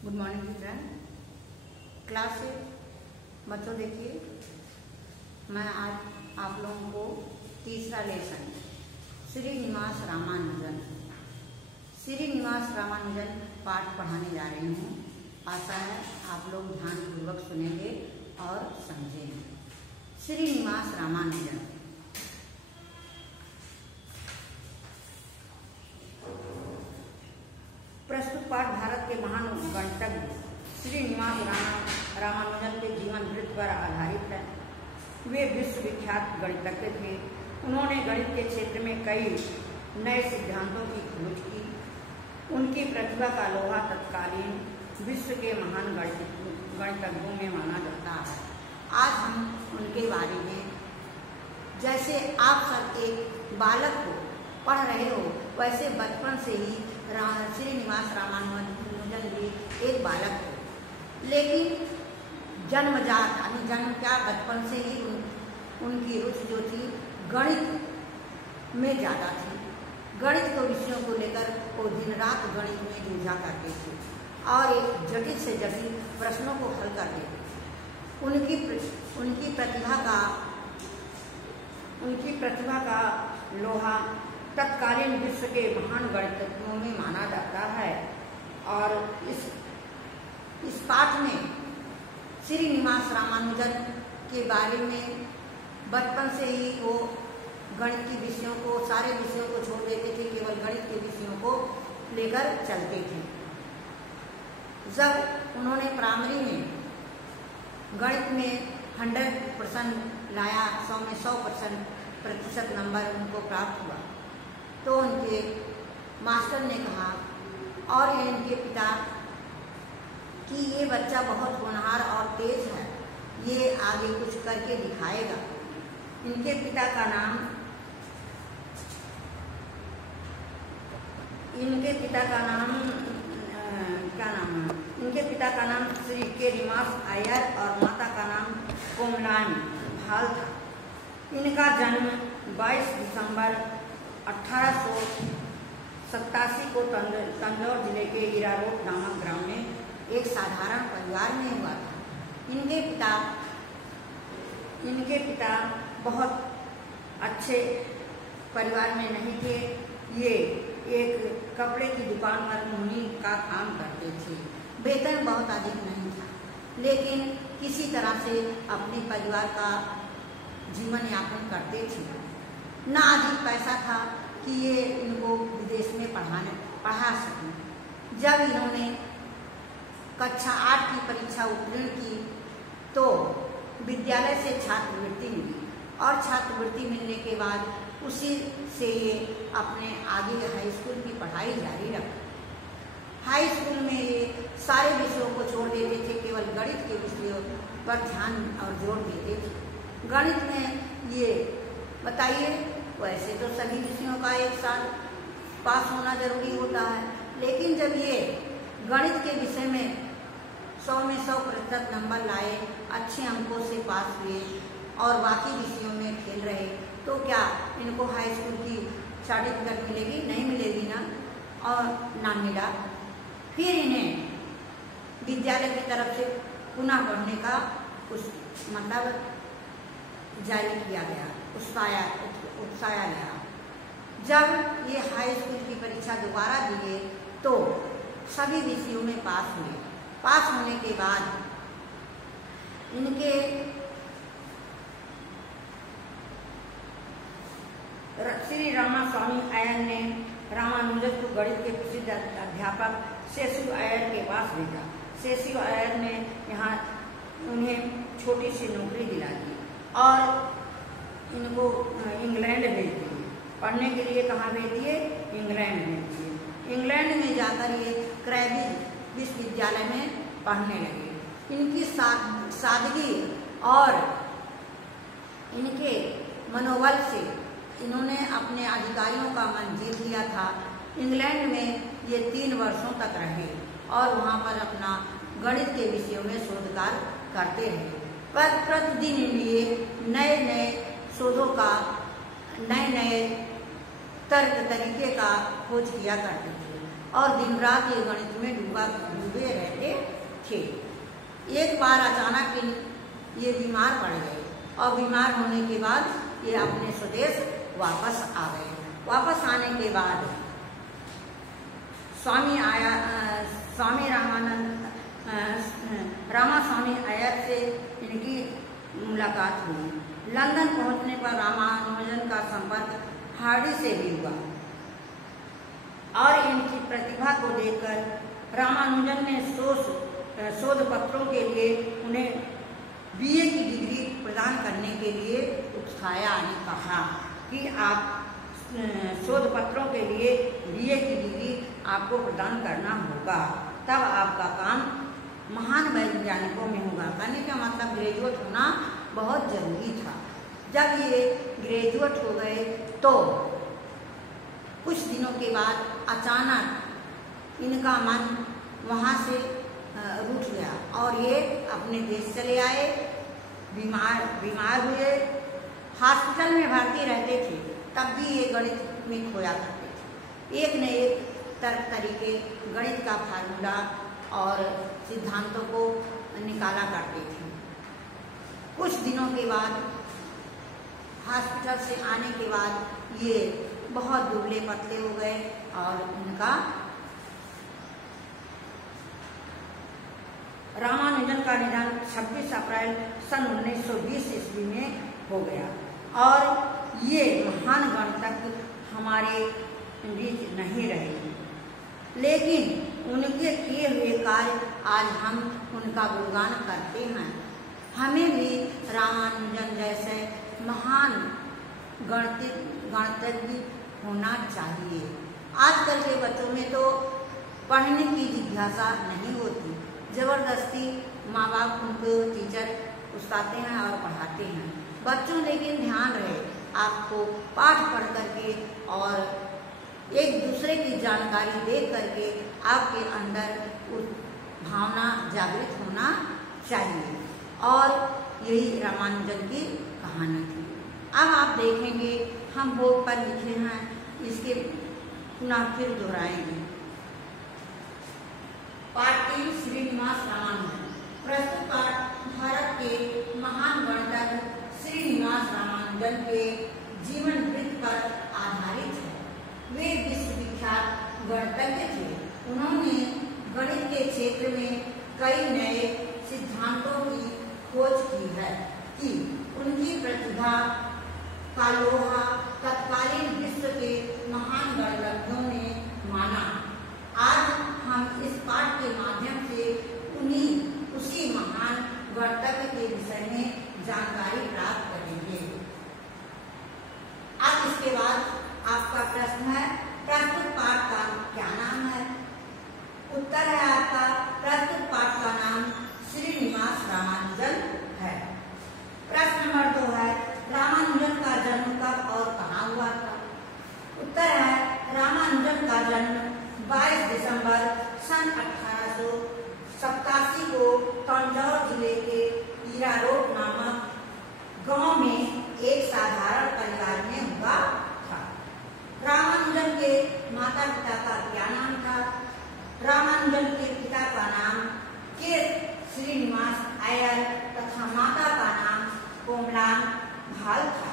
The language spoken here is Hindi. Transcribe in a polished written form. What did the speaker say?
Good morning children. क्लास से बच्चों देखिए, मैं आज आप लोगों को तीसरा लेसन श्रीनिवास रामानुजन पाठ पढ़ाने जा रही हूँ। आशा है आप लोग ध्यानपूर्वक सुनेंगे और समझेंगे। श्रीनिवास रामानुजन प्रस्तुत पाठ भारत के महान गणितज्ञ श्रीनिवास रामानुजन के जीवन वृत्त पर आधारित है। वे विश्वविख्यात गणितज्ञ थे। उन्होंने गणित के क्षेत्र में कई नए सिद्धांतों की खोज की। उनकी प्रतिभा का लोहा तत्कालीन विश्व के महान गणितज्ञों में माना जाता है। आज हम उनके बारे में, जैसे आप सब एक बालक को पढ़ रहे हो, वैसे बचपन से ही श्रीनिवास रामानुजन भी एक बालक थे। लेकिन जन्मजात जन्म क्या बचपन से ही उनकी रुचि जो थी गणित में ज़्यादा थी। गणित के विषयों को लेकर वो दिन रात गणित में जूझा करते थे और एक जटिल से जटिल प्रश्नों को हल करते थे। उनकी प्रतिभा का लोहा तत्कालीन विश्व के महान गणितज्ञों में माना जाता है। और इस पाठ में श्रीनिवास रामानुजन के बारे में बचपन से ही वो गणित के विषयों को, सारे विषयों को छोड़ देते थे, केवल गणित के विषयों को लेकर चलते थे। जब उन्होंने प्राइमरी में गणित में 100% लाया, 100 में 100% नंबर उनको प्राप्त हुआ, तो उनके मास्टर ने कहा और इनके पिता कि ये बच्चा बहुत होनहार और तेज है, ये आगे कुछ करके दिखाएगा। इनके पिता का नाम इनके पिता का नाम श्री के निवास अय्यर और माता का नाम कोमलान भाल था। इनका जन्म 22 दिसंबर 1887 को तंजौर जिले के इरारोट नामक ग्राम में एक साधारण परिवार में हुआ था। इनके पिता बहुत अच्छे परिवार में नहीं थे। ये एक कपड़े की दुकान पर मुनी का काम करते थे। वेतन बहुत अधिक नहीं था, लेकिन किसी तरह से अपने परिवार का जीवन यापन करते थे। ना अधिक पैसा था कि ये इनको विदेश में पढ़ा सकें। जब इन्होंने कक्षा 8 की परीक्षा उत्तीर्ण की तो विद्यालय से छात्रवृत्ति मिली और छात्रवृत्ति मिलने के बाद उसी से ये अपने आगे हाई स्कूल की पढ़ाई जारी रखा। हाई स्कूल में ये सारे विषयों को छोड़ देते थे, केवल गणित के विषयों पर ध्यान और जोर देते थे। गणित में ये बताइए, वैसे तो सभी विषयों का एक साथ पास होना जरूरी होता है, लेकिन जब ये गणित के विषय में 100 में 100% नंबर लाए, अच्छे अंकों से पास हुए और बाकी विषयों में फेल रहे, तो क्या इनको हाई स्कूल की सर्टिफिकेट मिलेगी? नहीं मिलेगी ना, और ना मिला। फिर इन्हें विद्यालय की तरफ से पुनः पढ़ने का जारी किया गया, उत्साह गया। जब ये हाई स्कूल की परीक्षा दोबारा दिए तो सभी विषयों में पास हुए। पास होने के बाद इनके श्री रामास्वामी अय्यर ने रामानुजन को गणित के प्रसिद्ध अध्यापक शेषु अय्यर के पास भेजा। शेषु अय्यर ने यहाँ उन्हें छोटी सी नौकरी दिला दी और इनको इंग्लैंड भेज दिए। पढ़ने के लिए कहाँ भेज दिए? इंग्लैंड भेज दिए। इंग्लैंड में जाकर ये कैम्ब्रिज विश्वविद्यालय में पढ़ने लगे। इनकी सादगी और इनके मनोबल से इन्होंने अपने अधिकारियों का मन जीत लिया था। इंग्लैंड में ये 3 वर्षों तक रहे और वहाँ पर अपना गणित के विषयों में शोध कार्य करते रहे। पर प्रतिदिन लिए नए नए शोधों का, नए तरीके का खोज किया करते थे और दिन रात ये गणित में डूबे रहते थे। एक बार अचानक ये बीमार पड़ गए और बीमार होने के बाद ये अपने स्वदेश वापस आ गए। वापस आने के बाद स्वामी रामास्वामी अय्यर से इनकी मुलाकात हुई। लंदन पहुंचने पर रामानुजन का संपर्क हार्डी से भी हुआ और इनकी प्रतिभा को देखकर रामानुजन ने शोध पत्रों के लिए उन्हें बीए की डिग्री प्रदान करने के लिए उकसाया और कहा कि आप शोध पत्रों के लिए बीए की डिग्री आपको प्रदान करना होगा, तब आपका काम महान वैज्ञानिकों में होगा। कहने का मतलब ग्रेजुएट होना बहुत जरूरी था। जब ये ग्रेजुएट हो गए तो कुछ दिनों के बाद अचानक इनका मन वहाँ से रूठ गया और ये अपने देश चले आए। बीमार हुए, हॉस्पिटल में भर्ती रहते थे, तब भी ये गणित में खोया करते थे। एक न एक तरीके गणित का फार्मूला और सिद्धांतों को निकाला करते थे। कुछ दिनों के बाद हॉस्पिटल से आने के बाद ये बहुत दुबले पतले हो गए और उनका रामानुजन का निधन 26 अप्रैल सन 1920 ईस्वी में हो गया और ये महान गणितज्ञ हमारे बीच नहीं रहे, लेकिन उनके किए हुए कार्य आज हम उनका गुणगान करते हैं। हमें भी रामानुजन जैसे महान गणितज्ञ होना चाहिए। आजकल के बच्चों में तो पढ़ने की जिज्ञासा नहीं होती, जबरदस्ती माँ बाप उनको टीचर उस्ताते हैं और पढ़ाते हैं। बच्चों लेकिन ध्यान रहे, आपको पाठ पढ़ करके और एक दूसरे की जानकारी देख करके आपके अंदर उस भावना जागृत होना चाहिए। और यही रामानुजन की कहानी थी। अब आप देखेंगे हम बोर्ड पर लिखे हैं, इसके पुनः फिर दोहराएंगे। पाठ 3 श्रीनिवास रामानुजन। प्रस्तुत पाठ भारत के महान गणितज्ञ श्रीनिवास रामानुजन के जीवन वृत्त पर आधारित है। वे विश्वविख्यात गणितज्ञ थे। उन्होंने गणित के क्षेत्र में कई नए सिद्धांतों की खोज की है कि उनकी प्रतिभा का लोहा तत्कालीन विश्व के महान गणितज्ञों ने माना। आज हम इस पाठ के माध्यम से उसी महान गणितज्ञ के विषय में जानकारी प्राप्त करेंगे। अब इसके बाद आपका प्रश्न है, प्रस्तुत पाठ का क्या नाम है? उत्तर है आपका, प्रस्तुत पाठ का नाम श्रीनिवास रामानुजन है। प्रश्न नंबर 2 है, रामानुजन का जन्म कब और कहाँ हुआ था? उत्तर है, रामानुजन का जन्म 22 दिसंबर सन 1887 को तंजौर जिले के ईरारोड नामक गांव में एक साधारण परिवार में हुआ था। रामानुजन के माता पिता का क्या नाम था? रामानुजन के पिता का नाम के श्रीनिवास अय्यर तथा माता का नाम कोमला भाल था।